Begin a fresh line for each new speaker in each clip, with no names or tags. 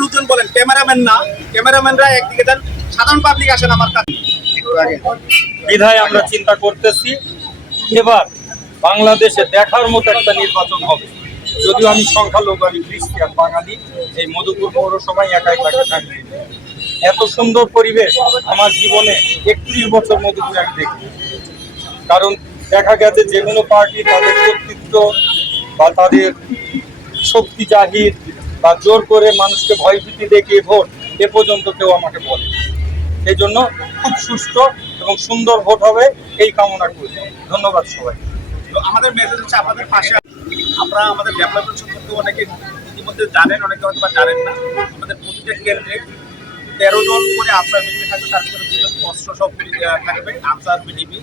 লোকজন বলেন ক্যামেরাম্যান না ক্যামেরাম্যানরা একদিকে যান সাধারণ পাবলিক আসেন আমার কাছে।
একটু
বিধায় আমরা চিন্তা করতেছি এবার বাংলাদেশে দেখার মতো একটা নির্বাচন হবে। যদিও আমি সংখ্যালঘু, আমি খ্রিস্টান বাঙালি, এই মধুপুর পৌরসভায় একাই থাকি থাকি। এত সুন্দর পরিবেশ আমার জীবনে একত্রিশ বছর মধুপুর আমি দেখি। কারণ দেখা গেছে যে কোনো পার্টি তাদের কর্তৃত্ব বা তাদের শক্তি জাহির বা জোর করে মানুষকে ভয়ভীতি দেখিয়ে ভোট, এ পর্যন্ত কেউ আমাকে বলে এই জন্য খুব সুস্থ এবং সুন্দর ভোট হবে, এই কামনা করি। ধন্যবাদ সবাই
আমাদের মেসেজ হচ্ছে, আপনাদের পাশে আপনারা আমাদের ডেভেলপমেন্ট সম্পর্কে অনেকে ইতিমধ্যে জানেন অনেকে হয়তো বা জানেন না। আমাদের প্রতিটা কেন্দ্রে তেরো জন করে আনসার মিলিয়ে থাকবে তার ভিতরে দুজন অস্ত্র সব থাকবে আনসার বিডিবি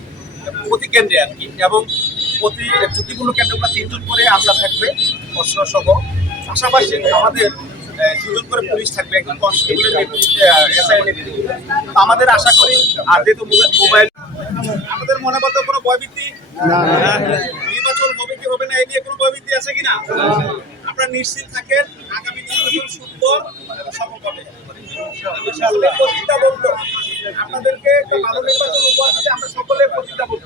প্রতি কেন্দ্রে আর কি। এবং প্রতি ঝুঁকিপূর্ণ কেন্দ্রগুলো তিনজন করে আনসার থাকবে অস্ত্র সহ পাশাপাশি আমাদের দুজন করে পুলিশ থাকবে একজন কনস্টেবলের এসআই আমাদের আশা করি আর যেহেতু মোবাইল আমাদের মনে করতে কোনো ভয়ভীতি নির্বাচন আছে কিনা? আপনারা নিশ্চিত থাকেন, আগামী নির্বাচন সুন্দর এবং প্রতিজ্ঞাবদ্ধ। আপনাদেরকে ভালো নির্বাচন উপহার দিতে আমরা সকলে প্রতিজ্ঞাবদ্ধ।